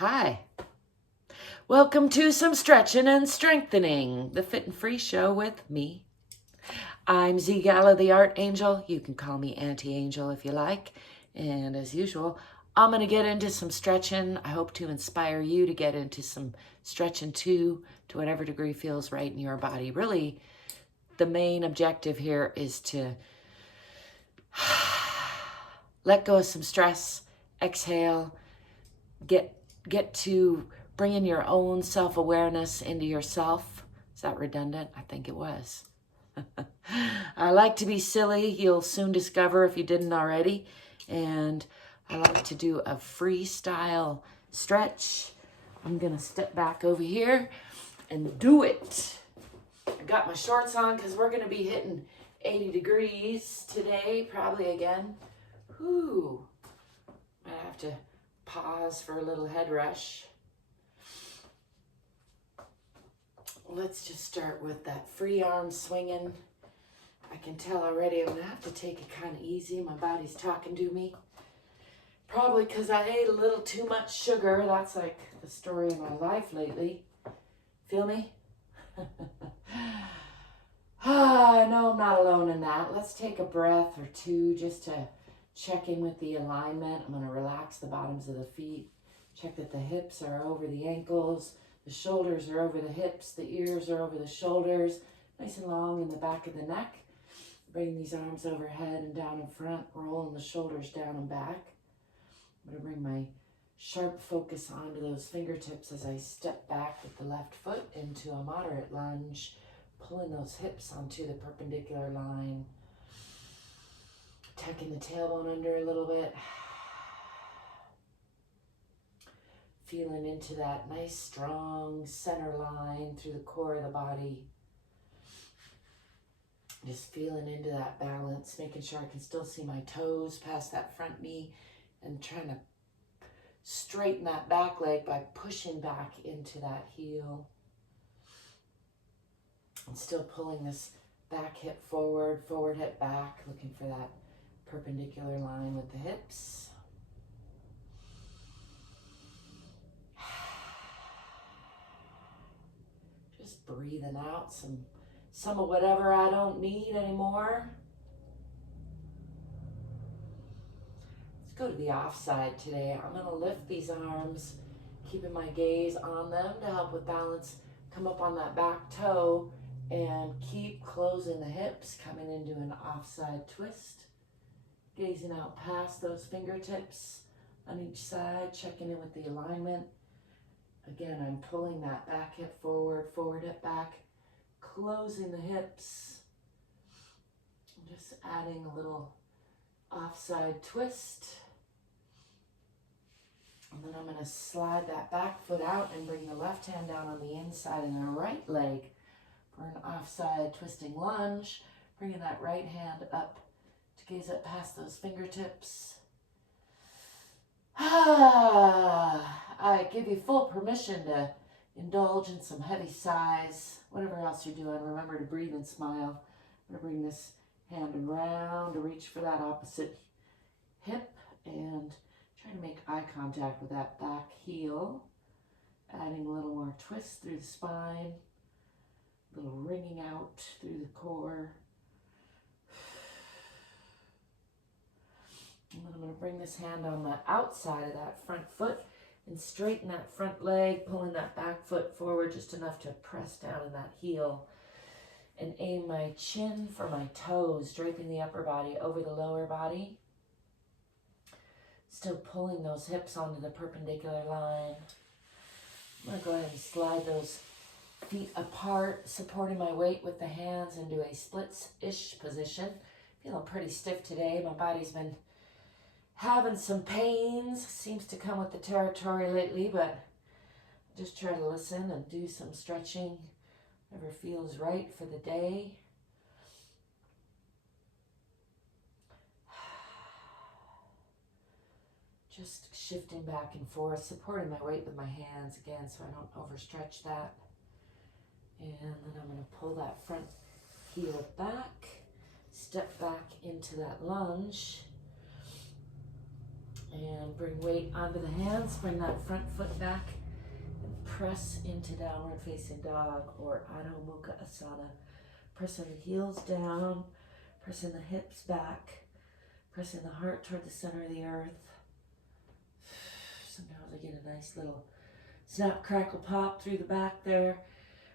Hi. Welcome to some stretching and strengthening, the Fit and Free show with me. I'm ZGala, the Art Angel. You can call me Aunti Angel if you like. And as usual, I'm going to get into some stretching. I hope to inspire you to get into some stretching too, to whatever degree feels right in your body. Really, the main objective here is to let go of some stress, exhale, get to bringing your own self-awareness into yourself. Is that redundant? I think it was. I like to be silly. You'll soon discover if you didn't already. And I like to do a freestyle stretch. I'm going to step back over here and do it. I got my shorts on because we're going to be hitting 80 degrees today, probably again. Whew. Might have to pause for a little head rush. Let's just start with that free arm swinging. I can tell already I'm going to have to take it kind of easy. My body's talking to me. Probably because I ate a little too much sugar. That's like the story of my life lately. Feel me? I know I'm not alone in that. Let's take a breath or two just to check in with the alignment. I'm going to relax the bottoms of the feet. Check that the hips are over the ankles. The shoulders are over the hips. The ears are over the shoulders. Nice and long in the back of the neck. Bring these arms overhead and down in front. Rolling the shoulders down and back. I'm going to bring my sharp focus onto those fingertips as I step back with the left foot into a moderate lunge. Pulling those hips onto the perpendicular line. Tucking the tailbone under a little bit. Feeling into that nice, strong center line through the core of the body. Just feeling into that balance, making sure I can still see my toes past that front knee and trying to straighten that back leg by pushing back into that heel. And still pulling this back hip forward, forward hip back, looking for that perpendicular line with the hips. Just breathing out some of whatever I don't need anymore. Let's go to the offside today. I'm going to lift these arms, keeping my gaze on them to help with balance. Come up on that back toe and keep closing the hips, coming into an offside twist. Gazing out past those fingertips on each side, checking in with the alignment. Again, I'm pulling that back hip forward, forward hip back, closing the hips. I'm just adding a little offside twist. And then I'm going to slide that back foot out and bring the left hand down on the inside of the right leg for an offside twisting lunge. Bringing that right hand up to gaze up past those fingertips. I give you full permission to indulge in some heavy sighs. Whatever else you're doing, remember to breathe and smile. I'm going to bring this hand around to reach for that opposite hip and try to make eye contact with that back heel. Adding a little more twist through the spine. A little ringing out through the core. And then I'm going to bring this hand on the outside of that front foot and straighten that front leg, pulling that back foot forward just enough to press down in that heel. And aim my chin for my toes, draping the upper body over the lower body. Still pulling those hips onto the perpendicular line. I'm going to go ahead and slide those feet apart, supporting my weight with the hands into a splits-ish position. Feeling pretty stiff today. My body's been having some pains. Seems to come with the territory lately, but just try to listen and do some stretching. Whatever feels right for the day. Just shifting back and forth, supporting my weight with my hands again so I don't overstretch that. And then I'm going to pull that front heel back, step back into that lunge. And bring weight onto the hands, bring that front foot back, and press into downward facing dog or Adho Mukha Asana. Pressing the heels down, pressing the hips back, pressing the heart toward the center of the earth. Sometimes I get a nice little snap, crackle, pop through the back there.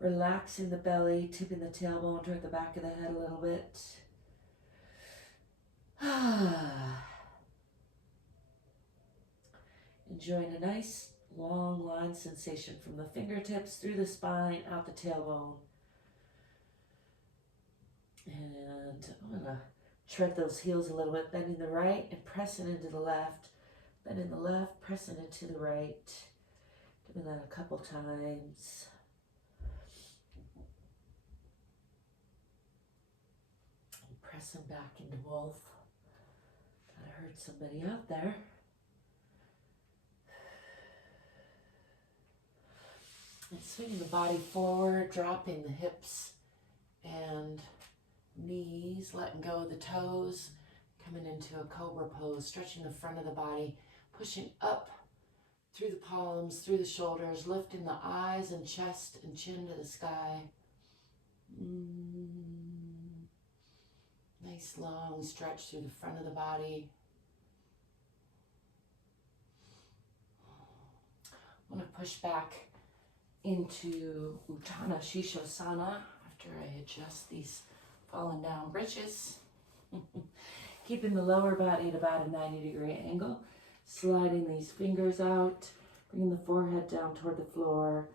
Relaxing the belly, tipping the tailbone toward the back of the head a little bit. Enjoying a nice long line sensation from the fingertips through the spine, out the tailbone. And I'm going to tread those heels a little bit, bending the right and pressing into the left. Bending the left, pressing into the right. Doing that a couple times. And pressing back into wolf. Thought I heard somebody out there. And swinging the body forward, dropping the hips and knees, letting go of the toes, coming into a cobra pose, stretching the front of the body, pushing up through the palms, through the shoulders, lifting the eyes and chest and chin to the sky. Nice long stretch through the front of the body. I'm going to push back into Uttanasana Shishosana after I adjust these fallen down britches. Keeping the lower body at about a 90-degree angle. Sliding these fingers out, bringing the forehead down toward the floor,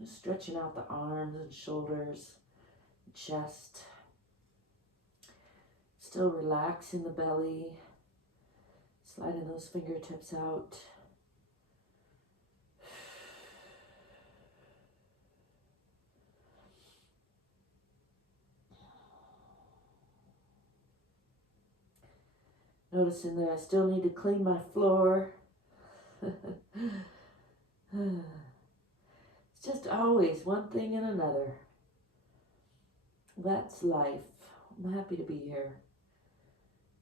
just stretching out the arms and shoulders, chest. Still relaxing the belly, sliding those fingertips out. Noticing that I still need to clean my floor. It's just always one thing and another. That's life. I'm happy to be here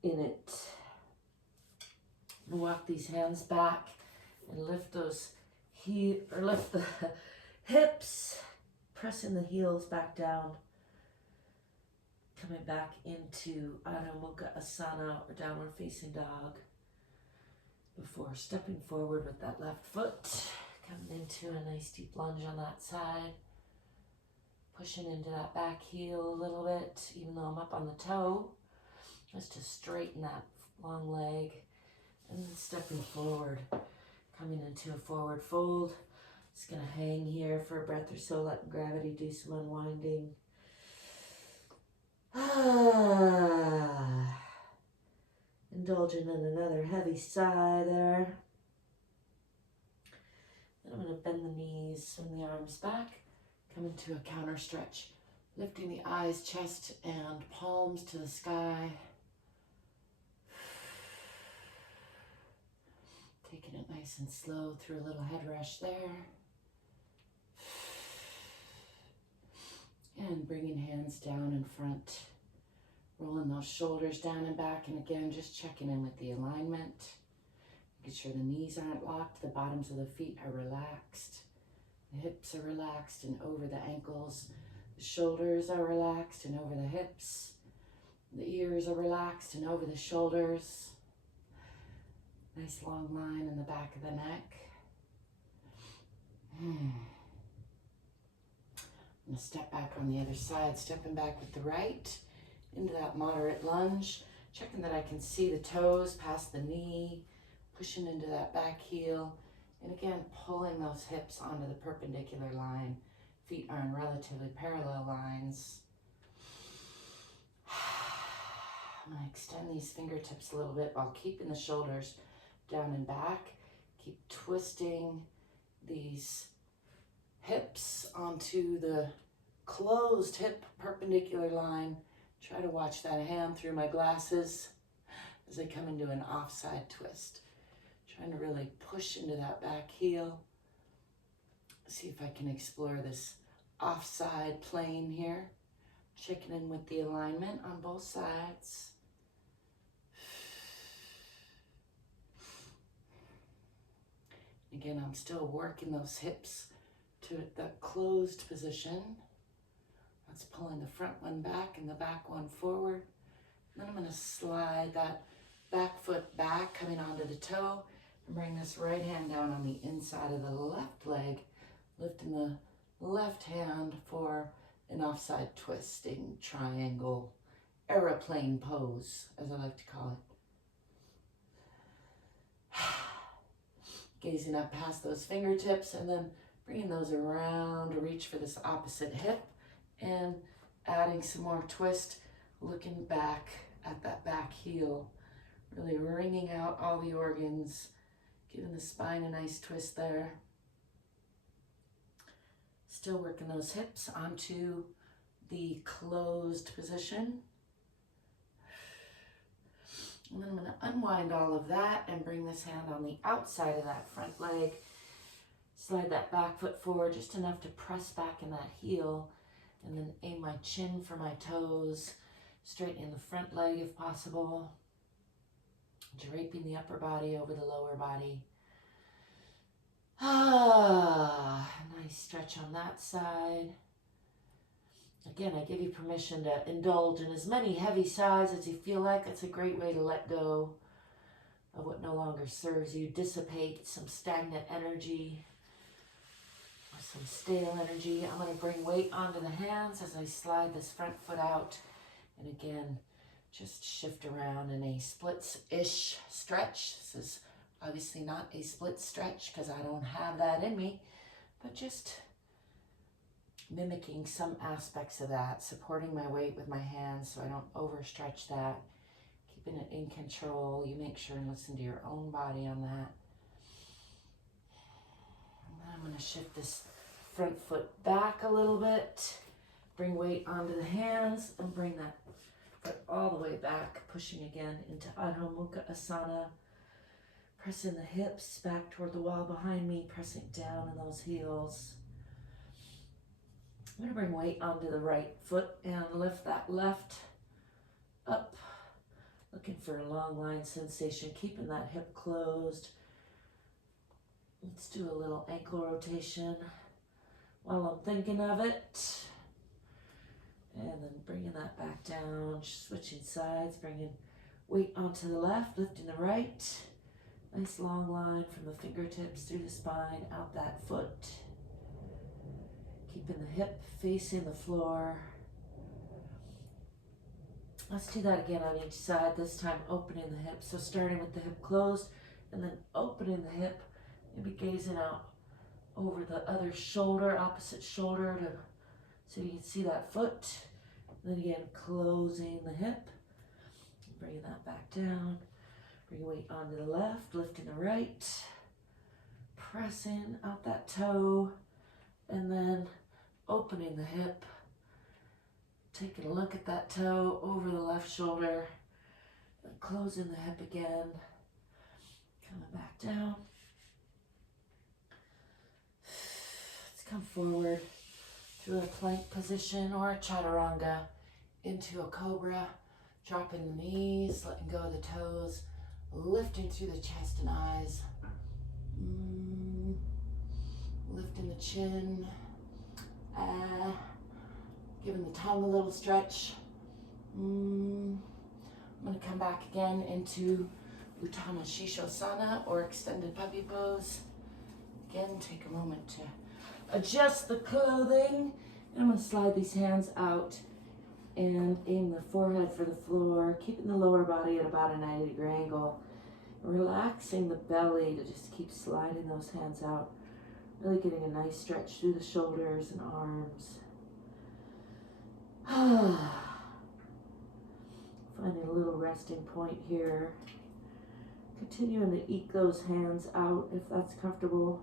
in it. And walk these hands back and lift those lift the hips, pressing the heels back down. Coming back into Adho Mukha Asana or downward facing dog before stepping forward with that left foot. Coming into a nice deep lunge on that side. Pushing into that back heel a little bit, even though I'm up on the toe. Just to straighten that long leg. And then stepping forward. Coming into a forward fold. Just going to hang here for a breath or so, letting gravity do some unwinding. Indulging in another heavy sigh there. Then I'm going to bend the knees, swing the arms back, come into a counter stretch, lifting the eyes, chest, and palms to the sky. Taking it nice and slow through a little head rush there. And bringing hands down in front, rolling those shoulders down and back, and again, just checking in with the alignment. Making sure the knees aren't locked, the bottoms of the feet are relaxed, the hips are relaxed and over the ankles, the shoulders are relaxed and over the hips, the ears are relaxed and over the shoulders. Nice long line in the back of the neck. I'm going to step back on the other side, stepping back with the right into that moderate lunge, checking that I can see the toes past the knee, pushing into that back heel, and again, pulling those hips onto the perpendicular line. Feet are in relatively parallel lines. I'm going to extend these fingertips a little bit while keeping the shoulders down and back. Keep twisting these hips onto the closed hip perpendicular line. Try to watch that hand through my glasses as I come into an offside twist. Trying to really push into that back heel. See if I can explore this offside plane here. Checking in with the alignment on both sides. Again, I'm still working those hips to that closed position. That's pulling the front one back and the back one forward. And then I'm going to slide that back foot back, coming onto the toe, and bring this right hand down on the inside of the left leg, lifting the left hand for an offside twisting triangle aeroplane pose, as I like to call it. Gazing up past those fingertips and then bringing those around to reach for this opposite hip and adding some more twist, looking back at that back heel, really wringing out all the organs, giving the spine a nice twist there. Still working those hips onto the closed position. And then I'm going to unwind all of that and bring this hand on the outside of that front leg. Slide that back foot forward just enough to press back in that heel, and then aim my chin for my toes, straightening the front leg if possible, draping the upper body over the lower body. Nice stretch on that side. Again, I give you permission to indulge in as many heavy sighs as you feel like. It's a great way to let go of what no longer serves you, dissipate some stagnant energy, or some stale energy. I'm going to bring weight onto the hands as I slide this front foot out. And again, just shift around in a splits-ish stretch. This is obviously not a split stretch because I don't have that in me, but just mimicking some aspects of that, supporting my weight with my hands so I don't overstretch that, keeping it in control. You make sure and listen to your own body on that. And then I'm going to shift this front foot back a little bit, bring weight onto the hands, and bring that foot all the way back, pushing again into Adho Mukha Asana, pressing the hips back toward the wall behind me, pressing down in those heels. I'm going to bring weight onto the right foot and lift that left up, looking for a long line sensation, keeping that hip closed. Let's do a little ankle rotation while I'm thinking of it. And then bringing that back down, switching sides, bringing weight onto the left, lifting the right. Nice long line from the fingertips through the spine, out that foot. Keeping the hip facing the floor. Let's do that again on each side, this time opening the hip. So starting with the hip closed and then opening the hip, maybe gazing out over the other shoulder, opposite shoulder, so you can see that foot. And then again, closing the hip, bringing that back down. Bring weight onto the left, lifting the right, pressing out that toe, and then opening the hip, taking a look at that toe over the left shoulder, and closing the hip again, coming back down. Let's come forward through a plank position or a chaturanga into a cobra, dropping the knees, letting go of the toes, lifting through the chest and eyes, lifting the chin, giving the tongue a little stretch. I'm going to come back again into Uttana Shishosana or extended puppy pose. Again, take a moment to adjust the clothing. And I'm going to slide these hands out and aim the forehead for the floor, keeping the lower body at about a 90-degree angle. Relaxing the belly to just keep sliding those hands out. Really getting a nice stretch through the shoulders and arms. Finding a little resting point here. Continuing to eke those hands out if that's comfortable.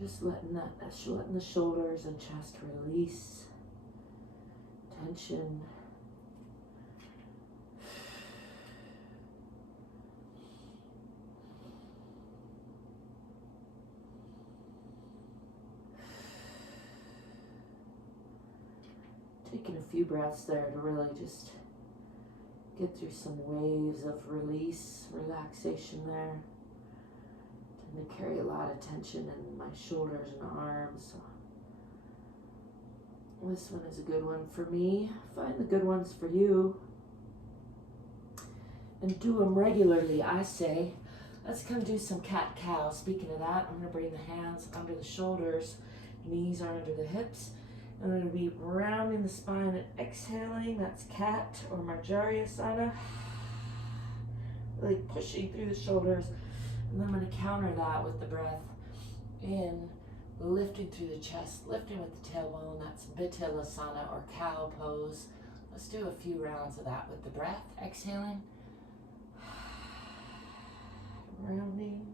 Just letting the shoulders and chest release tension. Taking a few breaths there to really just get through some waves of release, relaxation there. carry a lot of tension in my shoulders and arms. This one is a good one for me. Find the good ones for you. And do them regularly, I say. Let's come do some cat-cow. Speaking of that, I'm going to bring the hands under the shoulders. Knees are under the hips. I'm going to be rounding the spine and exhaling. That's cat or Marjariasana. Really pushing through the shoulders. And then I'm going to counter that with the breath in, lifting through the chest, lifting with the tailbone. That's Vittalasana or cow pose. Let's do a few rounds of that with the breath. Exhaling. Rounding.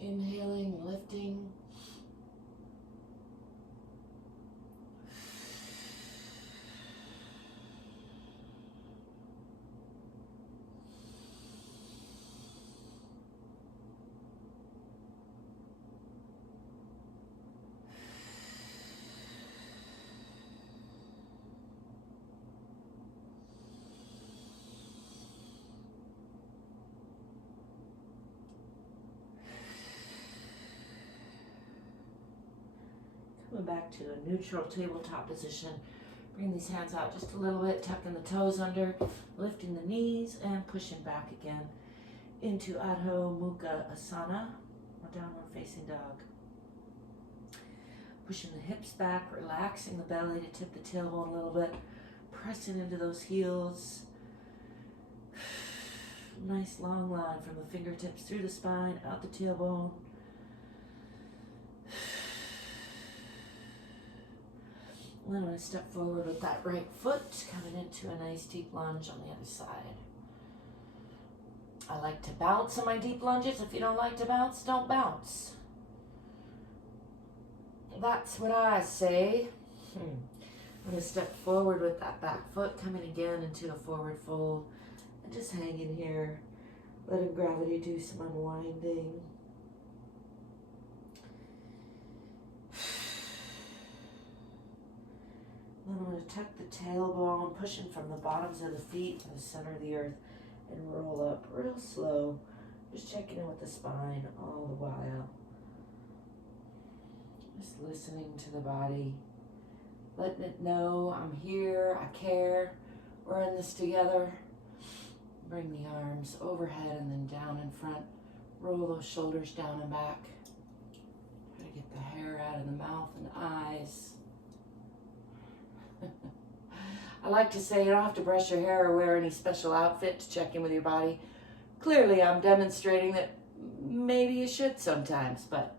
Inhaling, lifting. Coming back to a neutral tabletop position. Bring these hands out just a little bit, tucking the toes under, lifting the knees, and pushing back again into Adho Mukha Asana, or downward facing dog. Pushing the hips back, relaxing the belly to tip the tailbone a little bit, pressing into those heels. Nice long line from the fingertips through the spine, out the tailbone. And then I'm going to step forward with that right foot, coming into a nice deep lunge on the other side. I like to bounce in my deep lunges. If you don't like to bounce, don't bounce. That's what I say. I'm going to step forward with that back foot, coming again into a forward fold. And just hanging here, letting gravity do some unwinding. Then I'm going to tuck the tailbone, pushing from the bottoms of the feet to the center of the earth, and roll up real slow. Just checking in with the spine all the while. Just listening to the body, letting it know I'm here, I care, we're in this together. Bring the arms overhead and then down in front. Roll those shoulders down and back. Try to get the hair out of the mouth and eyes. I like to say you don't have to brush your hair or wear any special outfit to check in with your body. Clearly I'm demonstrating that maybe you should sometimes, but